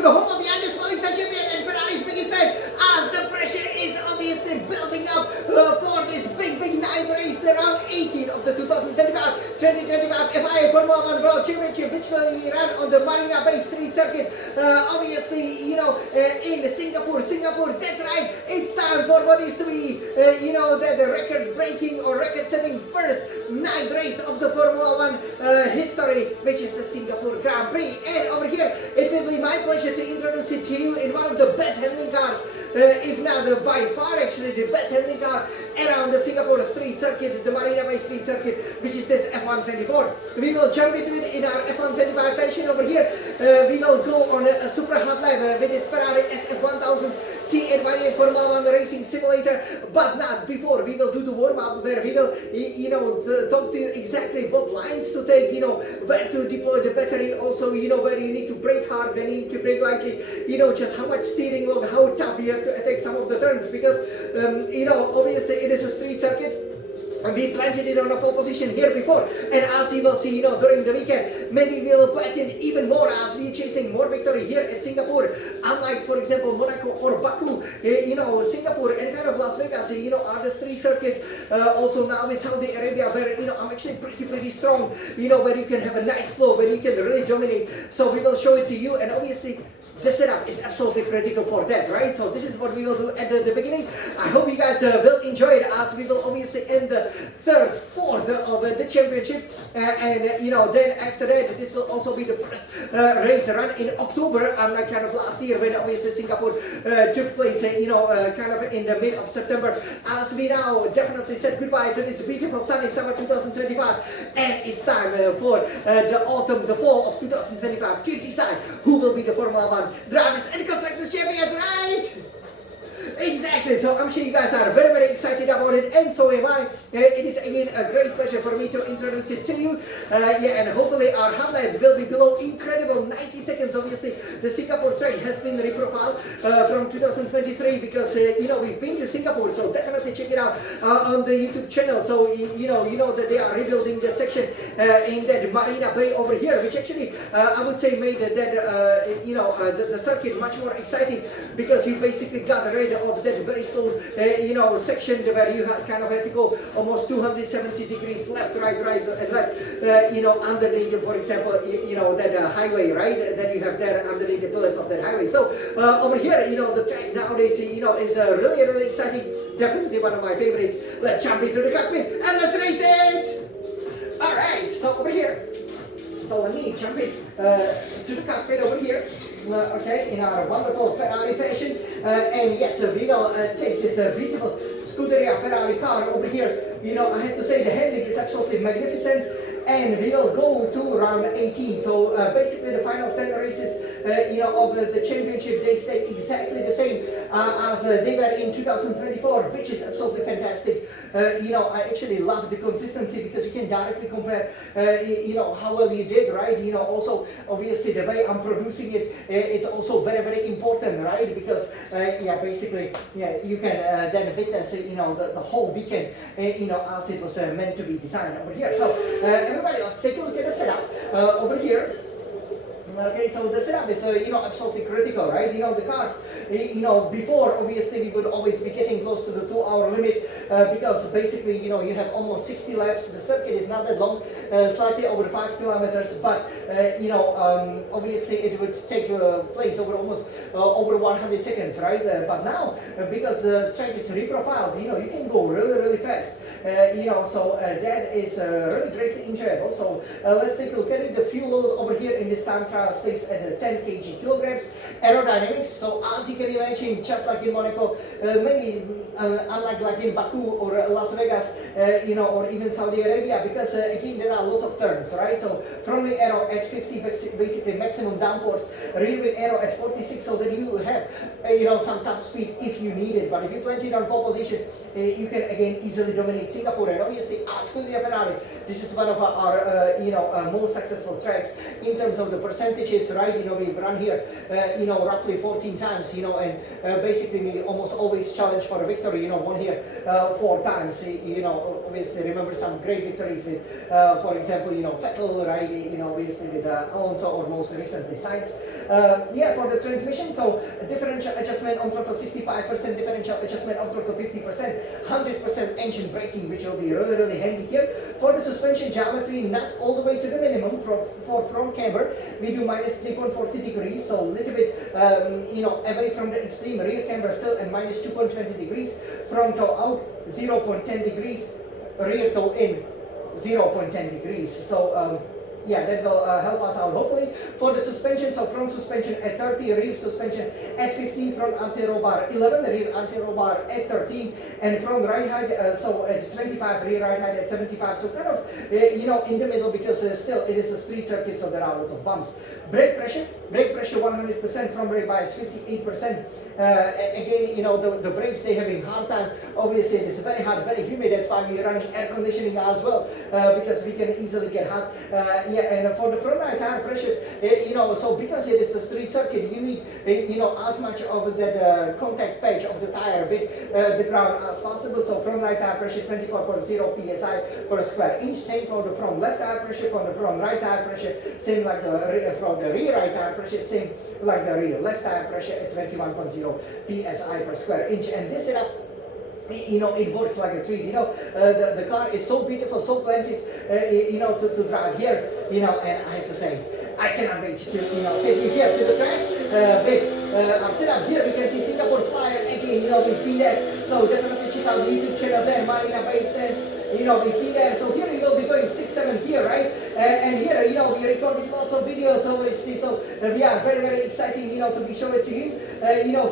to the home of the undisputed champion and Ferrari's biggest fan, as the pressure is obviously building up for this big ninth race, the round 18 of the 2025 FIA Formula 1 World Championship, which will be run on the Marina Bay Street circuit, obviously, in Singapore. That's right, it's time for what is to be, the record-breaking or record-setting first ninth race of the Formula 1 history, which is the Singapore Grand Prix. And over here, it will be my pleasure to introduce it to you in one of the best handling cars, if not by far actually the best handling car around the Singapore street circuit, the Marina Bay Street circuit, which is this F124. We will jump into it in our F125 fashion over here. We will go on a super hot lap with this Ferrari SF1000 T818 Formula 1 racing simulator, but not before. We will do the warm-up where we will, talk to you exactly what lines to take, where to deploy the battery, also, where you need to brake hard, when you need to brake lightly, just how much steering load, how tough you have to attack some of the turns, because, obviously it is a street circuit. And we planted it on a pole position here before, and as you will see, during the weekend, maybe we will plant it even more as we're chasing more victory here at Singapore. Unlike, for example, Monaco or Baku, Singapore and kind of Las Vegas, are the street circuits. Also now with Saudi Arabia, where, I'm actually pretty strong, where you can have a nice flow, where you can really dominate. So we will show it to you, and obviously the setup is absolutely critical for that, right? So this is what we will do at the beginning. I hope you guys will enjoy it, as we will obviously end the third, fourth of the championship, and then after that, this will also be the first race run in October, unlike kind of last year when obviously Singapore took place, kind of in the mid of September. As we now definitely said goodbye to this beautiful sunny summer 2025, and it's time for the autumn, the fall of 2025 to decide who will be the Formula 1 drivers and constructors champions, right? Exactly, so I'm sure you guys are very excited about it, and so am I. It is again a great pleasure for me to introduce it to you. And hopefully our highlight will be below incredible 90 seconds. Obviously, the Singapore track has been reprofiled from 2023 because we've been to Singapore, so definitely check it out on the YouTube channel. So you know that they are rebuilding that section in that Marina Bay over here, which actually I would say made that the circuit much more exciting, because you basically got rid of that very slow section where you kind of had to go almost 270 degrees left, right, and left, underneath, for example, that highway, right, that you have there underneath the pillars of that highway. So over here, the track nowadays, is really exciting. Definitely one of my favorites. Let's jump into the cockpit and let's race it. All right, so over here, so let me jump in to the cockpit over here. Okay, in our wonderful Ferrari fashion, and yes, we will take this beautiful Scuderia Ferrari car over here. I have to say the handling is absolutely magnificent, and we will go to round 18. So basically the final 10 races of the championship, they stay exactly the same as they were in 2024, which is absolutely fantastic. I actually love the consistency, because you can directly compare how well you did, right? Also obviously the way I'm producing it, it's also very important, right? Because basically you can then witness the whole weekend as it was meant to be designed over here. So everybody, let's take a look at the setup over here. Okay, so the setup is absolutely critical, right? The cars, before obviously we would always be getting close to the 2-hour limit, because basically you have almost 60 laps. The circuit is not that long, slightly over 5 kilometers, but obviously it would take place over almost over 100 seconds, right? But now, because the track is reprofiled, you can go really fast. So that is really greatly enjoyable. So let's take a look at it. The fuel load over here in this time trial stays at 10 kilograms. Aerodynamics, so as you can imagine, just like in Monaco, maybe unlike like in Baku or Las Vegas, or even Saudi Arabia, because again there are lots of turns, right? So front wing aero at 50, basically maximum downforce, rear wing aero at 46, so that you have some top speed if you need it. But if you plant it on pole position, you can again easily dominate Singapore. And obviously, as Scuderia Ferrari, this is one of our most successful tracks in terms of of the percentages, right, we've run here, roughly 14 times, and basically we almost always challenge for a victory, won here 4 times, obviously remember some great victories with, for example, Vettel, right, obviously with Alonso, or most recently Sainz. For the transmission, so differential adjustment on throttle 65%, differential adjustment on throttle 50%, 100% engine braking, which will be really, really handy here. For the suspension geometry, not all the way to the minimum. For front camber, we do minus 3.40 degrees, so a little bit, away from the extreme. Rear camber still at minus 2.20 degrees. Front toe out, 0.10 degrees. Rear toe in, 0.10 degrees. So, that will help us out hopefully. For the suspension, so front suspension at 30, rear suspension at 15, front anti-roll bar 11, rear anti-roll bar at 13, and front ride height, so at 25, rear ride height at 75. So kind of, in the middle, because still it is a street circuit, so there are lots of bumps. Brake pressure 100%, front brake bias 58%. Again, the brakes, they having hard time. Obviously, it is very hot, very humid. That's why we're running air conditioning as well, because we can easily get hot. And for the front right tire pressures, so because it is the street circuit, you need, as much of that contact patch of the tire with the ground as possible. So front right tire pressure 24.0 psi per square inch. Same for the front left tire pressure, for the front right tire pressure, same like from the rear right tire pressure, same like the rear left tire pressure at 21.0 psi per square inch. And this setup, it works like a treat. The car is so beautiful, so plenty, to drive here, and I have to say, I cannot wait to, take you here to the track. Our setup here, we can see Singapore Flyer again, we've been there, so definitely check out the YouTube channel there, Marina Bay Sands. We've been there, so here we will be going 6-7 gear, right? And here, we recorded lots of videos, obviously, so we are very, very exciting, to be showing it to you.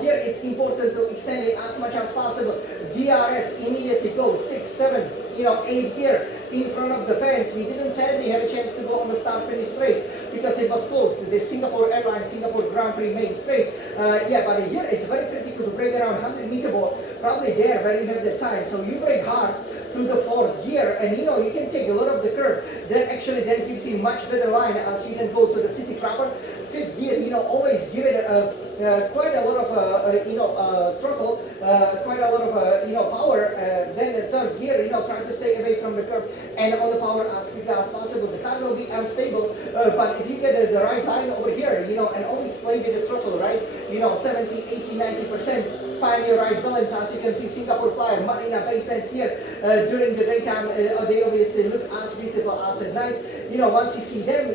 Here it's important to extend it as much as possible. DRS immediately goes 6-7, 8 gear in front of the fence. We didn't sadly have a chance to go on the start-finish straight because it was closed. The Singapore Airlines, Singapore Grand Prix main straight. But here it's very critical to brake around 100-meter ball, probably there where you have the sign. So you brake hard to the 4th gear, and you can take a lot of the curve. That actually then gives you much better line as you then go to the city proper. 5th gear, always give it quite a lot of throttle, quite a lot of power. Then the 3rd gear, try to stay away from the curve and on the power as quickly as possible. The car will be unstable, but if you get the right line over here, and always play with the throttle, right? 70, 80, 90%. Find your right balance. As you can see, Singapore Flyer, Marina Bay Sands here. During the daytime, they obviously look as beautiful as at night. Once you see them,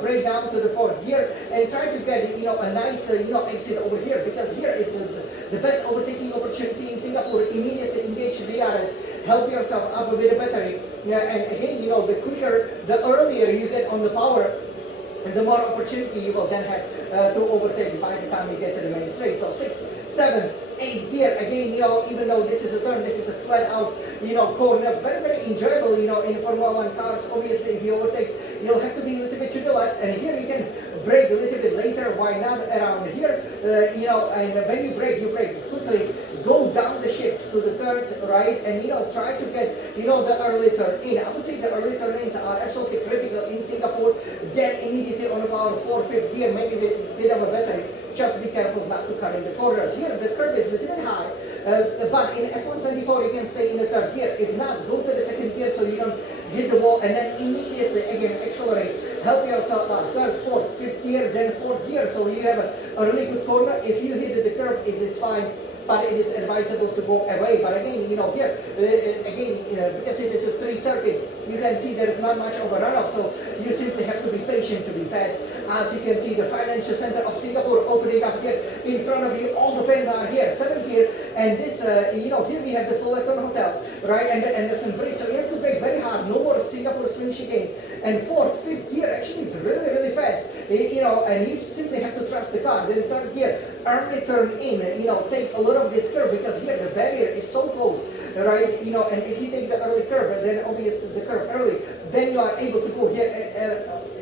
brake down to the 4th gear and try to get, a nice, exit over here, because here is the best overtaking opportunity in Singapore. Immediately engage DRS, help yourself up with the battery. And again, the quicker, the earlier you get on the power, and the more opportunity you will then have to overtake by the time you get to the main straight. So 6, 7, 8 gear again, even though this is a turn, this is a flat out, corner, very, very enjoyable, in Formula 1 cars. Obviously, if you overtake, you'll have to be a little bit to the left, and here you can brake a little bit later. Why not around here? And when you brake quickly, go down the shifts to the 3rd, right, and try to get, the early turn in. I would say the early turn ins are absolutely critical in Singapore. Then immediately on about 4th, 5th gear, maybe with a bit of a battery. Just be careful not to cut in the corners. Here the curve is a little bit high, but in F124 you can stay in the 3rd gear. If not, go to the 2nd gear so you don't hit the wall, and then immediately again accelerate. Help yourself out. 3rd, 4th, 5th gear, then 4th gear. So you have a really good corner. If you hit the curve, it is fine, but it is advisable to go away. But again, here, because it is a street circuit, you can see there is not much of a runoff, so you simply have to be patient to be fast. As you can see, the financial center of Singapore opening up here in front of you. All the fans are here, 7th gear, and this, here we have the Fullerton Hotel, right, and the Anderson Bridge. So you have to brake very hard. No more Singapore swing chicane. And 4th, 5th gear actually is really, really fast, and you simply have to trust the car. Then 3rd gear, early turn in, take a lot of this curve, because here the barrier is so close, right, and if you take the early curve, then obviously the curve early, then you are able to go here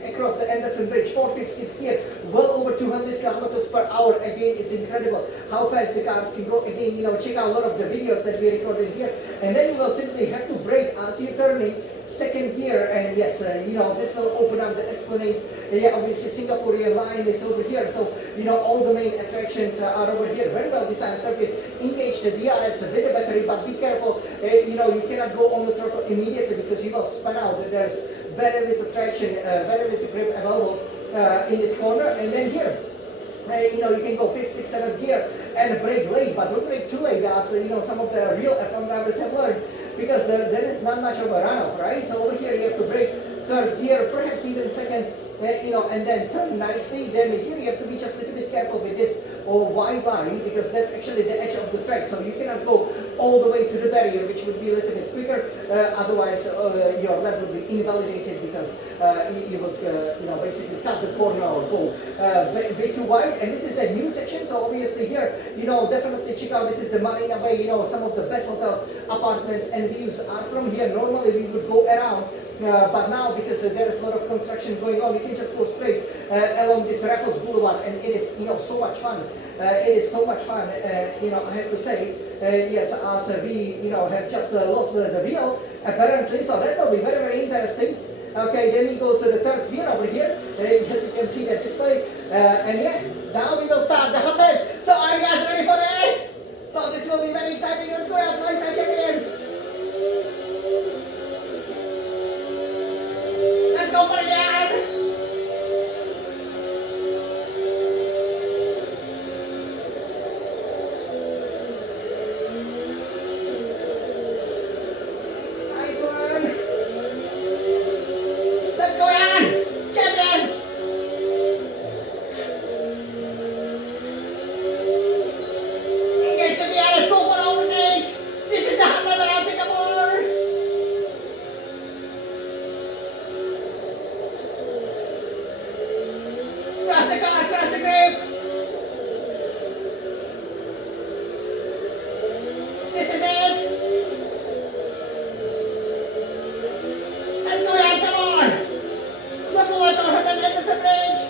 across the Anderson Bridge, 4th, 5th, 6th gear, well over 200 kilometers per hour. Again, it's incredible how fast the cars can go. Again, check out a lot of the videos that we recorded here. And then you will simply have to brake as you're turning second gear, and yes, this will open up the esplanades. Yeah, obviously Singaporean line is over here, so all the main attractions are over here. Very well designed circuit. Engage the DRS with the battery, but be careful. You cannot go on the throttle immediately because you will spin out. There's very little traction, very little grip available in this corner. And then here, you can go 5th, 6th, 7th gear and brake late, but don't brake too late, as some of the real F1 drivers have learned, because then it's not much of a runoff, right? So over here you have to brake 3rd gear, perhaps even 2nd, and then turn nicely. Then here you have to be just a little bit careful with this wide line, because that's actually the edge of the track, so you cannot go all the way to the barrier, which would be a little bit quicker. Otherwise your lap would be invalidated, because you would basically cut the corner or go a bit too wide. And this is the new section, so obviously here definitely check out. This is the Marina Bay. Some of the best hotels, apartments and views are from here. Normally we would go around, but now because there is a lot of construction going on, we can just go straight along this Raffles Boulevard, and it is so much fun. It is so much fun, I have to say. Yes, as we have just lost the wheel apparently, so that will be very, very interesting. Okay, then we go to the 3rd gear over here. As you can see that display, and yeah, now we will start the hot lap. So are you guys ready for that? So this will be very exciting. Let's go outside, champion. Let's go for it again. Nice one. Let's go on, champion. Engage the DRS, go for overtake. This is the hot lap around Singapore. Trust the car, trust the grip. This is it. Let's go ahead, come on. Muffle like on her and Anderson Bridge.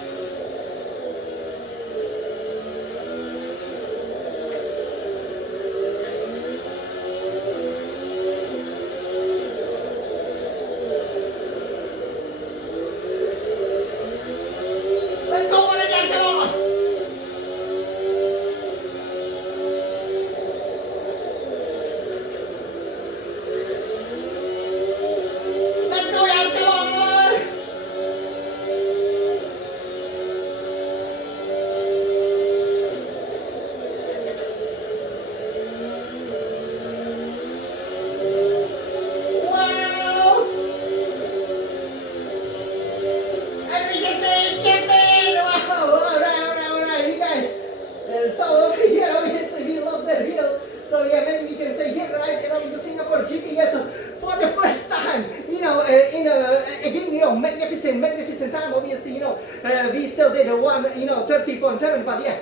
Let's go for it again, come on. Let's go ahead, come on. Wow. And we just say champion. Wow, alright, you guys. So over here, obviously we lost that wheel. So yeah, maybe we can say here right around the Singapore GP. Yes, so for the first time, again, magnificent time. Obviously, we still did a 30.7, but yeah,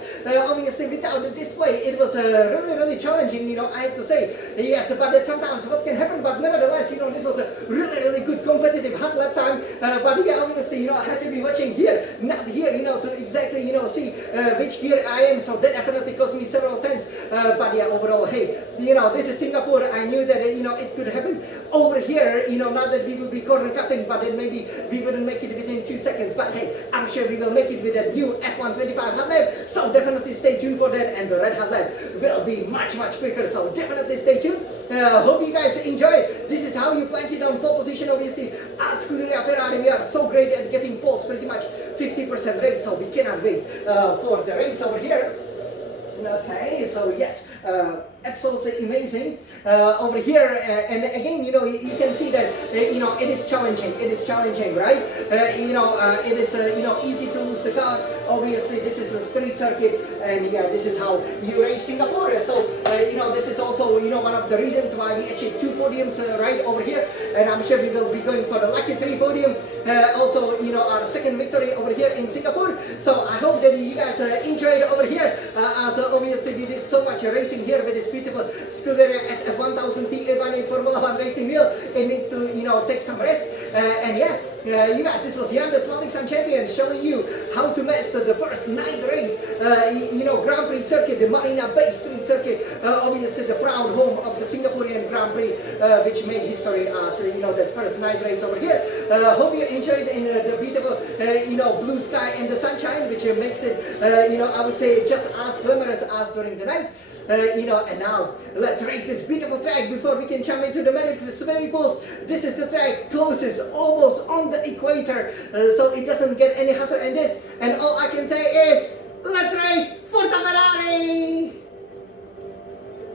obviously without the display, it was really, really challenging. I have to say, yes, but that sometimes what can happen. But nevertheless, this was a really, really good competitive hot lap time. But yeah, obviously, I had to be watching here, not here, to exactly, see which gear I am. So that definitely cost me several tenths. But yeah, overall, hey, this is Singapore. I knew that it could happen over here. Not that we would be corner cutting, but then maybe we wouldn't make it within 2 seconds. But hey, I'm sure we will make it with a new F125 hot lap. So definitely stay tuned for that, and the red hot lap will be much, much quicker. So definitely stay tuned. Hope you guys enjoy. This is how you planted on pole position. Obviously, as Scuderia Ferrari, we are so great at getting poles, pretty much 50% rate. So we cannot wait for the race over here. Okay, so yes, absolutely amazing over here, and again, you can see that it is challenging. It is challenging, right? It is easy to lose the car. Obviously, this is a street circuit, and yeah, this is how you race Singapore. So this is also one of the reasons why we achieved 2 podiums right over here, and I'm sure we will be going for the lucky 3 podium. Also, our second victory over here in Singapore. So I hope that you guys enjoyed over here. As obviously we did so much racing here with this beautiful Scuderia SF1000 T818 Formula 1 racing wheel. It needs to take some rest. And yeah, you guys, this was Jan, the Smelting Sun champion, showing you how to master is the first night race, Grand Prix circuit, the Marina Bay Street circuit, obviously the proud home of the Singaporean Grand Prix, which made history as, that first night race over here. Hope you enjoyed in the beautiful, blue sky and the sunshine, which makes it, I would say just as glamorous as during the night. And now let's race this beautiful track before we can jump into the swimming pools. This is the track closest almost on the equator, so it doesn't get any hotter than this. And all I can say is